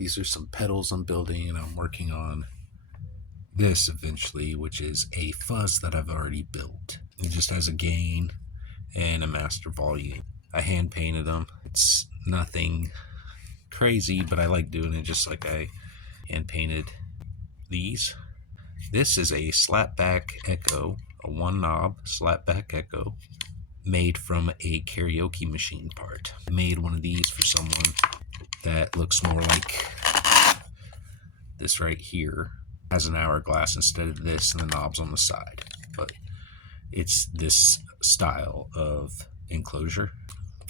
These are some pedals I'm building, and I'm working on this eventually, which is a fuzz that I've already built. It just has a gain and a master volume. I hand painted them. It's nothing crazy, but I like doing it just like I hand painted these. This is a slapback echo, a one knob slapback echo made from a karaoke machine part. I made one of these for someone that looks more like this right here. Has an hourglass instead of this and the knobs on the side, but it's this style of enclosure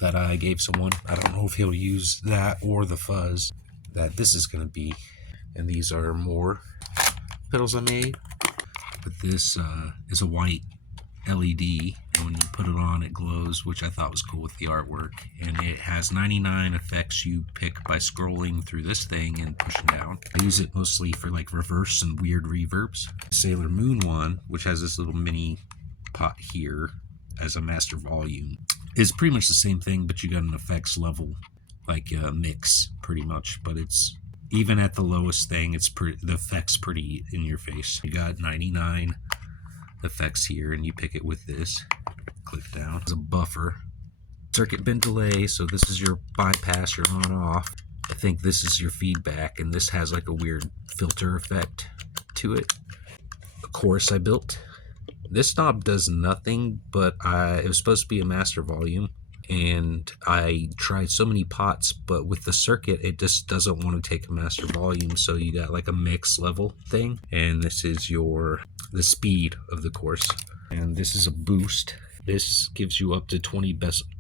that I gave someone. I don't know if he'll use that or the fuzz that this is going to be. And these are more pedals I made, but this is a white LED, and when you put it on it glows, which I thought was cool with the artwork. And it has 99 effects you pick by scrolling through this thing and pushing down. I use it mostly for like reverse and weird reverbs. Sailor Moon one, which has this little mini pot here as a master volume, is pretty much the same thing, but you got an effects level, like a mix pretty much. But it's even at the lowest thing, the effects pretty in your face. You got 99 effects here, and you pick it with this. Click down. There's a buffer, circuit bend delay, so this is your bypass, your on off. I think this is your feedback, and this has like a weird filter effect to it. A chorus I built. This knob does nothing, but it was supposed to be a master volume, and I tried so many pots, but with the circuit it just doesn't want to take a master volume, so you got like a mix level thing. And this is the speed of the course, and this is a boost. This gives you up to 20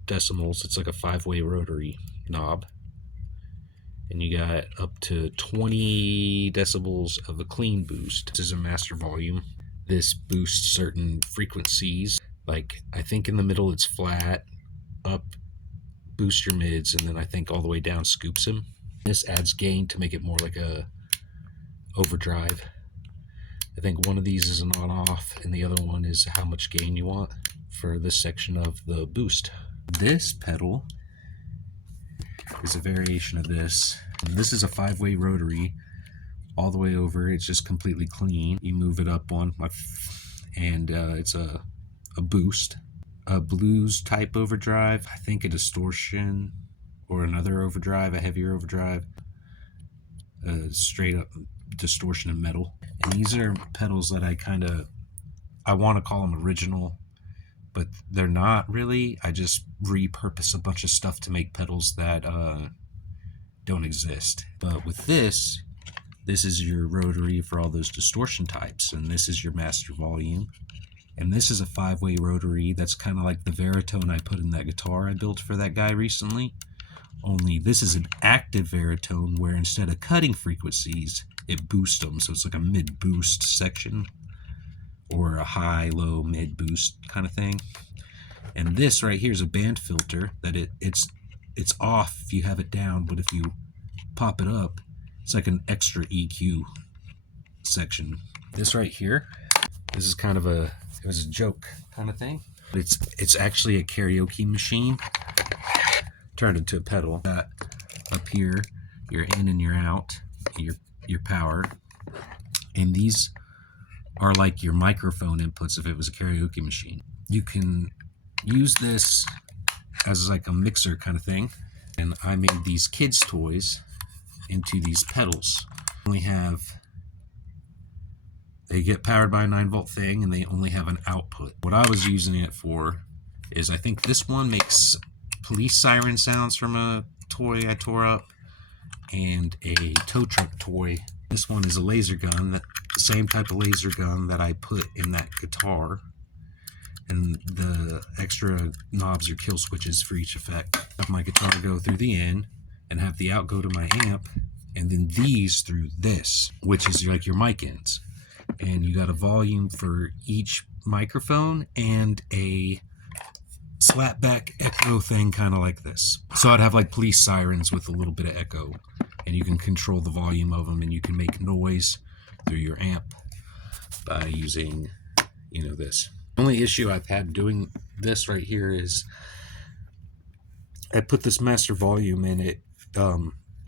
decimals. It's like a 5-way rotary knob, and you got up to 20 decibels of a clean boost. This is a master volume. This boosts certain frequencies, like I think in the middle it's flat, up boosts your mids, and then I think all the way down scoops them. This adds gain to make it more like a overdrive. I think one of these is an on-off, and the other one is how much gain you want for this section of the boost. This pedal is a variation of this. This is a 5-way rotary all the way over. It's just completely clean. You move it up one, and it's a boost. A blues type overdrive, I think a distortion, or another overdrive, a heavier overdrive, straight up distortion and metal. And these are pedals that I want to call them original, but they're not really. I just repurpose a bunch of stuff to make pedals that don't exist. But with this is your rotary for all those distortion types, and this is your master volume. And this is a 5-way rotary that's kind of like the Veritone I put in that guitar I built for that guy recently. Only this is an active Veritone where instead of cutting frequencies, it boosts them. So it's like a mid-boost section, or a high, low, mid-boost kind of thing. And this right here is a band filter that it's off if you have it down, but if you pop it up, it's like an extra EQ section. This right here, this is kind of it was a joke kind of thing. It's actually a karaoke machine turned into a pedal. Got up here your in and your out, your power, and these are like your microphone inputs if it was a karaoke machine. You can use this as like a mixer kind of thing, and I made these kids toys into these pedals. They get powered by a 9-volt thing, and they only have an output. What I was using it for is, I think this one makes police siren sounds from a toy I tore up, and a tow truck toy. This one is a laser gun, the same type of laser gun that I put in that guitar, and the extra knobs are kill switches for each effect. Have my guitar go through the in, and have the out go to my amp, and then these through this, which is like your mic ins. And you got a volume for each microphone and a slapback echo thing, kind of like this. So I'd have like police sirens with a little bit of echo, and you can control the volume of them, and you can make noise through your amp by using, this. The only issue I've had doing this right here is I put this master volume in it.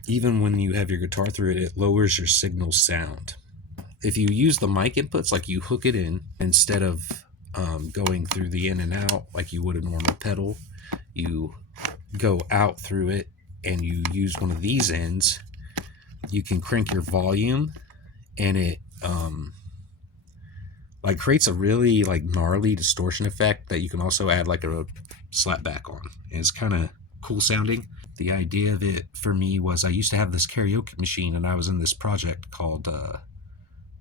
even when you have your guitar through it, it lowers your signal sound. If you use the mic inputs, like you hook it in, instead of going through the in and out like you would a normal pedal, you go out through it and you use one of these ends, you can crank your volume, and it like creates a really like gnarly distortion effect that you can also add like a slap back on. And it's kind of cool sounding. The idea of it for me was I used to have this karaoke machine, and I was in this project called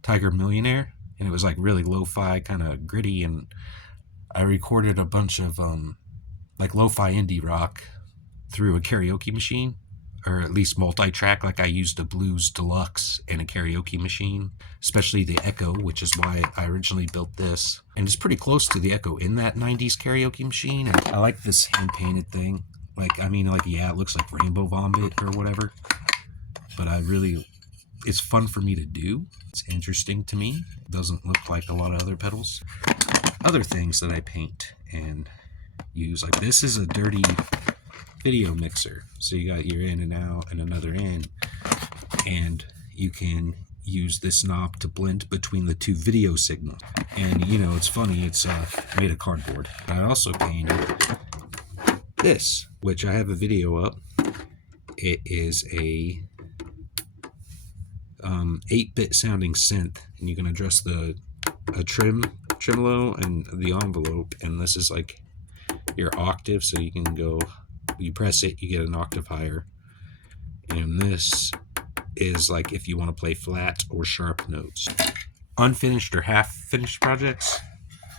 Tiger Millionaire, and it was like really lo-fi, kind of gritty, and I recorded a bunch of like lo-fi indie rock through a karaoke machine, or at least multi-track. Like I used a Blues Deluxe and a karaoke machine, especially the Echo, which is why I originally built this. And it's pretty close to the Echo in that 90s karaoke machine. And I like this hand-painted thing. Like, I mean, like, yeah, it looks like Rainbow Vomit or whatever, but it's fun for me to do. It's interesting to me. It doesn't look like a lot of other pedals. Other things that I paint and use, like this is a dirty video mixer. So you got your in and out and another in, and you can use this knob to blend between the two video signals. And you know, it's funny, it's made of cardboard. I also painted this, which I have a video up. It is a 8-bit sounding synth, and you can adjust a tremolo and the envelope, and this is like your octave, so you can go, you press it, you get an octave higher. And this is like if you want to play flat or sharp notes. Unfinished or half finished projects.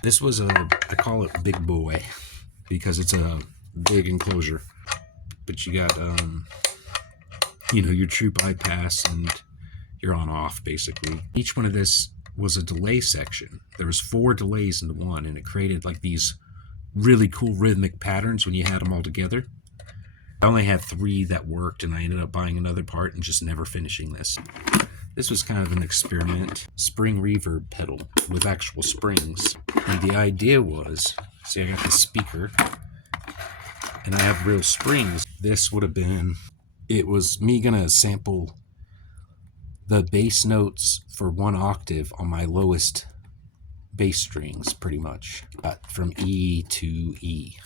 This was I call it Big Boy because it's a big enclosure, but you got you know, your true bypass and your on off basically. Each one of this was a delay section. There was 4 delays into one, and it created like these really cool rhythmic patterns when you had them all together. I only had 3 that worked, and I ended up buying another part and just never finishing this. This was kind of an experiment. Spring reverb pedal with actual springs. And the idea was, see, I got the speaker and I have real springs. This would have been, it was me gonna sample the bass notes for 1 octave on my lowest bass strings, pretty much. From E to E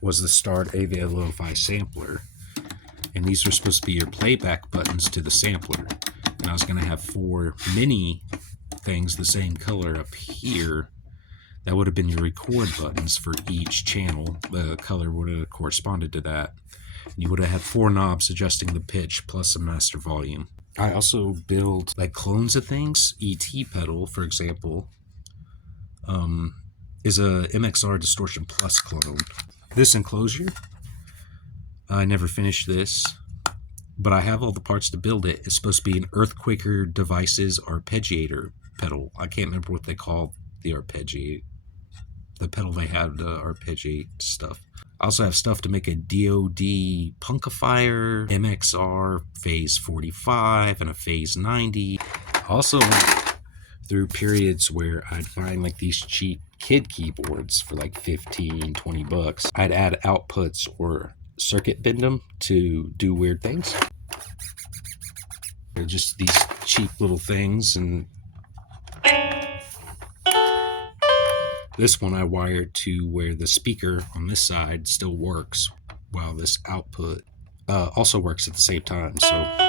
was the start of a lo-fi sampler, and these were supposed to be your playback buttons to the sampler. And I was going to have 4 mini things the same color up here that would have been your record buttons for each channel. The color would have corresponded to that. You would have had 4 knobs adjusting the pitch plus a master volume. I also build like clones of things. ET pedal, for example, is a MXR Distortion Plus clone. This enclosure, I never finished this, but I have all the parts to build it. It's supposed to be an Earthquaker Devices arpeggiator pedal. I can't remember what they call the pedal they had to arpeggiate stuff. I also have stuff to make a DoD Punkifier, MXR Phase 45, and a Phase 90. Also went through periods where I'd find like these cheap kid keyboards for like 15, 20 bucks. I'd add outputs or circuit bend them to do weird things. They're just these cheap little things, and this one I wired to where the speaker on this side still works while this output also works at the same time. So